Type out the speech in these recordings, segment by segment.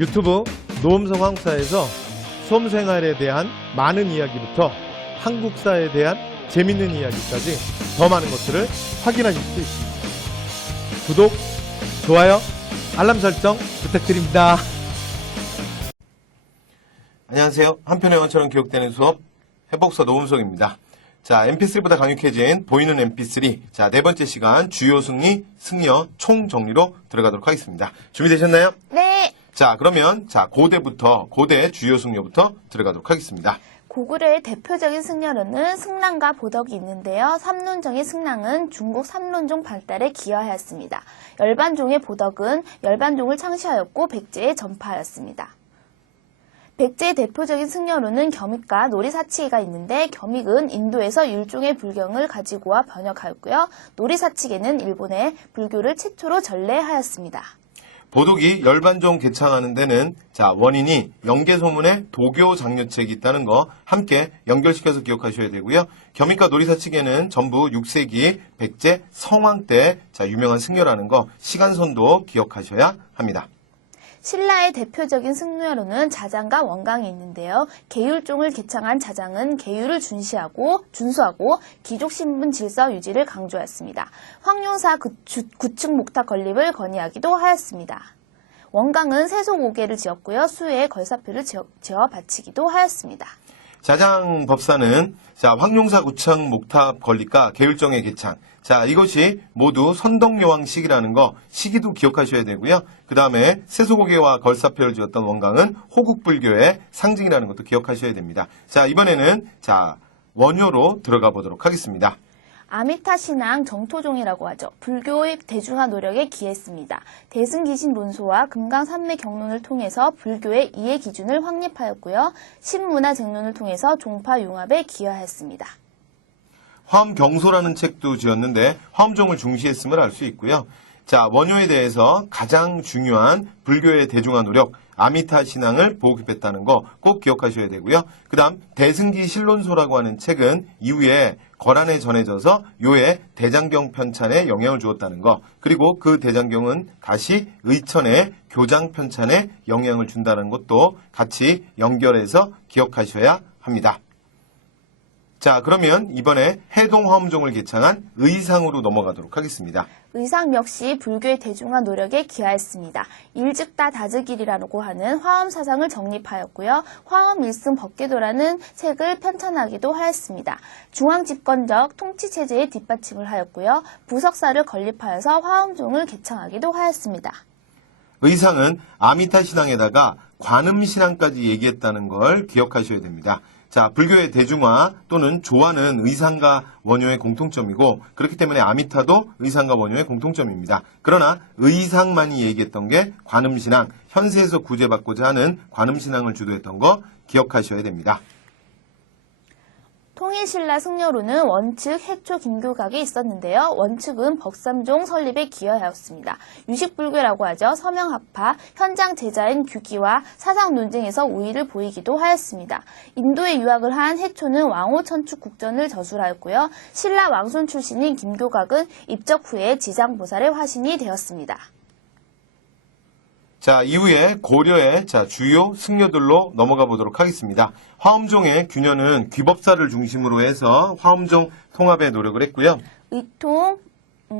유튜브 노음성 한국사에서 수험생활에 대한 많은 이야기부터 한국사에 대한 재밌는 이야기까지 더 많은 것들을 확인하실 수 있습니다. 구독, 좋아요, 알람 설정 부탁드립니다. 안녕하세요. 한편의 영화처럼 기억되는 수업 해복서 노음성입니다. 자, MP3보다 강력해진 보이는 MP3. 자, 네 번째 시간 주요 승리, 승려, 총 정리로 들어가도록 하겠습니다. 준비되셨나요? 네. 자, 그러면 고대 주요 승려부터 들어가도록 하겠습니다. 고구려의 대표적인 승려로는 승랑과 보덕이 있는데요. 삼론정의 승랑은 중국 삼론종 발달에 기여하였습니다. 열반종의 보덕은 열반종을 창시하였고 백제에 전파하였습니다. 백제의 대표적인 승려로는 겸익과 노리사치계가 있는데 겸익은 인도에서 율종의 불경을 가지고 와 번역하였고요. 노리사치계는 일본의 불교를 최초로 전래하였습니다. 보독이 열반종 개창하는 데는 원인이 영계소문에 도교 장려책이 있다는 거 함께 연결시켜서 기억하셔야 되고요. 겸익과 노리사치계는 전부 6세기 백제 성왕 때 유명한 승려라는 거 시간선도 기억하셔야 합니다. 신라의 대표적인 승려로는 자장과 원강이 있는데요. 계율종을 개창한 자장은 계율을 준수하고 귀족 신분 질서 유지를 강조했습니다. 황룡사 구축 목탑 건립을 건의하기도 하였습니다. 원강은 세속오계를 지었고요. 수혜에 걸사표를 지어 바치기도 하였습니다. 자장 법사는 황룡사 구축 목탑 건립과 계율종의 개창. 이것이 모두 선덕여왕 시기라는 거 시기도 기억하셔야 되고요. 그 다음에 세속오계와 걸사표를 지었던 원강은 호국불교의 상징이라는 것도 기억하셔야 됩니다. 이번에는 원효로 들어가 보도록 하겠습니다. 아미타 신앙 정토종이라고 하죠. 불교의 대중화 노력에 기했습니다. 대승기신 논소와 금강산맥 경론을 통해서 불교의 이해 기준을 확립하였고요. 신문화쟁론을 통해서 종파 융합에 기여하였습니다. 화엄경소라는 책도 지었는데 화엄종을 중시했음을 알 수 있고요. 원효에 대해서 가장 중요한 불교의 대중화 노력 아미타 신앙을 보급했다는 거 꼭 기억하셔야 되고요. 그 다음 대승기 실론소라고 하는 책은 이후에 거란에 전해져서 요의 대장경 편찬에 영향을 주었다는 거, 그리고 그 대장경은 다시 의천의 교장 편찬에 영향을 준다는 것도 같이 연결해서 기억하셔야 합니다. 그러면 이번에 해동화엄종을 개창한 의상으로 넘어가도록 하겠습니다. 의상 역시 불교의 대중화 노력에 기하였습니다. 일즉다 다즉일이라고 하는 화엄 사상을 정립하였고요. 화엄 일승 법계도라는 책을 편찬하기도 하였습니다. 중앙집권적 통치체제의 뒷받침을 하였고요. 부석사를 건립하여서 화엄종을 개창하기도 하였습니다. 의상은 아미타 신앙에다가 관음 신앙까지 얘기했다는 걸 기억하셔야 됩니다. 불교의 대중화 또는 조화는 의상과 원효의 공통점이고 그렇기 때문에 아미타도 의상과 원효의 공통점입니다. 그러나 의상만이 얘기했던 게 관음신앙, 현세에서 구제받고자 하는 관음신앙을 주도했던 거 기억하셔야 됩니다. 통일신라 승려로는 원측, 해초, 김교각이 있었는데요. 원측은 법삼종 설립에 기여하였습니다. 유식불교라고 하죠. 서명합파, 현장 제자인 규기와 사상 논쟁에서 우위를 보이기도 하였습니다. 인도에 유학을 한 해초는 왕호 천축 국전을 저술하였고요. 신라 왕손 출신인 김교각은 입적 후에 지장보살의 화신이 되었습니다. 이후에 고려의 주요 승려들로 넘어가 보도록 하겠습니다. 화엄종의 균열은 귀법사를 중심으로 해서 화엄종 통합에 노력을 했고요. 의통,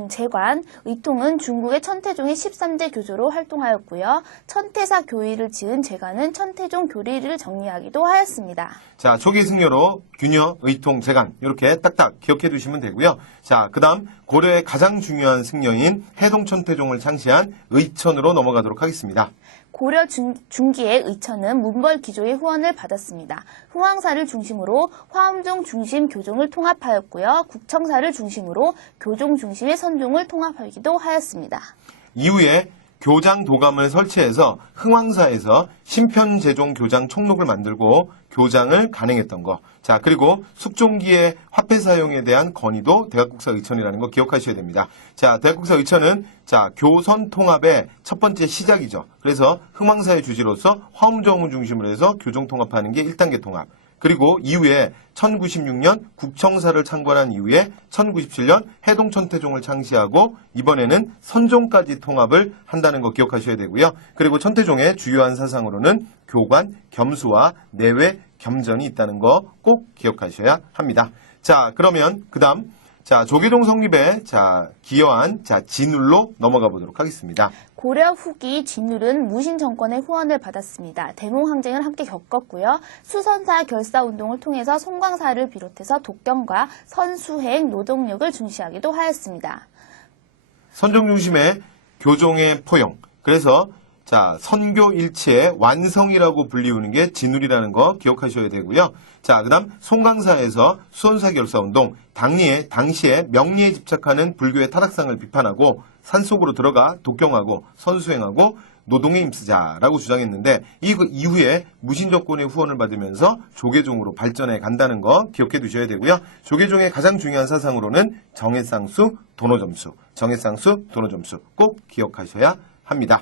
재관, 의통은 중국의 천태종의 13대 교조로 활동하였고요. 천태사 교의를 지은 재관은 천태종 교리를 정리하기도 하였습니다. 초기 승려로 균여, 의통, 재관 이렇게 딱딱 기억해 두시면 되고요. 그 다음 고려의 가장 중요한 승려인 해동천태종을 창시한 의천으로 넘어가도록 하겠습니다. 고려 중기의 의천은 문벌 기조의 후원을 받았습니다. 후왕사를 중심으로 화엄종 중심 교종을 통합하였고요. 국청사를 중심으로 교종 중심의 선종을 통합하기도 하였습니다. 이후에 교장 도감을 설치해서 흥왕사에서 신편제종 교장 총록을 만들고 교장을 간행했던 거. 그리고 숙종기의 화폐 사용에 대한 건의도 대각국사 의천이라는 거 기억하셔야 됩니다. 대각국사 의천은 교선 통합의 첫 번째 시작이죠. 그래서 흥왕사의 주지로서 화엄종을 중심으로 해서 교종 통합하는 게 1단계 통합. 그리고 이후에 1096년 국청사를 창건한 이후에 1097년 해동천태종을 창시하고 이번에는 선종까지 통합을 한다는 거 기억하셔야 되고요. 그리고 천태종의 주요한 사상으로는 교관, 겸수와 내외, 겸전이 있다는 거 꼭 기억하셔야 합니다. 자, 그러면 그 다음 조계종 성립에 기여한 진울로 넘어가 보도록 하겠습니다. 고려 후기 진울은 무신 정권의 후원을 받았습니다. 대몽항쟁을 함께 겪었고요. 수선사 결사운동을 통해서 송광사를 비롯해서 독경과 선수행, 노동력을 중시하기도 하였습니다. 선종 중심의 교종의 포용. 그래서 선교일체의 완성이라고 불리우는 게 진울이라는 거 기억하셔야 되고요. 그 다음 송광사에서 수선사 결사운동, 당시에 명리에 집착하는 불교의 타락상을 비판하고 산속으로 들어가 독경하고 선수행하고 노동에 힘쓰자라고 주장했는데 이후에 무신정권의 후원을 받으면서 조계종으로 발전해 간다는 거 기억해 두셔야 되고요. 조계종의 가장 중요한 사상으로는 정해쌍수, 도노점수, 정해쌍수, 도노점수 꼭 기억하셔야 합니다.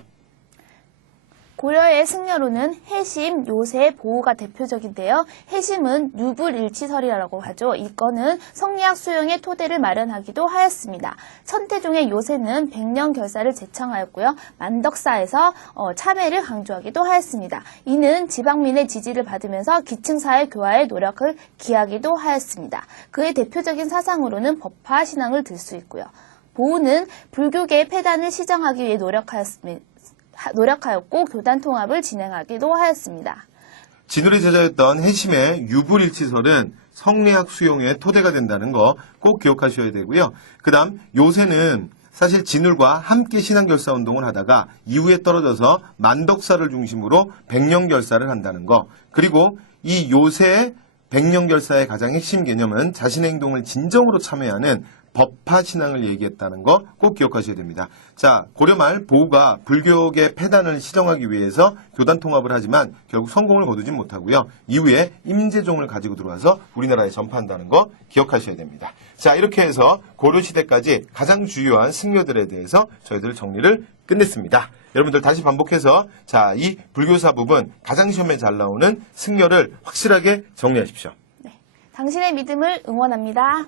고려의 승려로는 해심, 요새, 보호가 대표적인데요. 해심은 유불일치설이라고 하죠. 이거는 성리학 수용의 토대를 마련하기도 하였습니다. 천태종의 요새는 백년결사를 제청하였고요. 만덕사에서 참회를 강조하기도 하였습니다. 이는 지방민의 지지를 받으면서 기층사회 교화에 노력을 기하기도 하였습니다. 그의 대표적인 사상으로는 법화 신앙을 들 수 있고요. 보호는 불교계의 폐단을 시정하기 위해 노력하였고 교단 통합을 진행하기도 하였습니다. 진울의 제자였던 해심의 유불일치설은 성리학 수용의 토대가 된다는 거 꼭 기억하셔야 되고요. 그 다음 요새는 사실 진울과 함께 신앙결사운동을 하다가 이후에 떨어져서 만덕사를 중심으로 백년결사를 한다는 거. 그리고 이 요새의 백년결사의 가장 핵심 개념은 자신의 행동을 진정으로 참여하는 법화 신앙을 얘기했다는 거 꼭 기억하셔야 됩니다. 고려 말 보우가 불교계 폐단을 시정하기 위해서 교단 통합을 하지만 결국 성공을 거두진 못하고요. 이후에 임재종을 가지고 들어와서 우리나라에 전파한다는 거 기억하셔야 됩니다. 이렇게 해서 고려시대까지 가장 주요한 승려들에 대해서 저희들 정리를 끝냈습니다. 여러분들 다시 반복해서 이 불교사 부분 가장 시험에 잘 나오는 승려를 확실하게 정리하십시오. 네, 당신의 믿음을 응원합니다.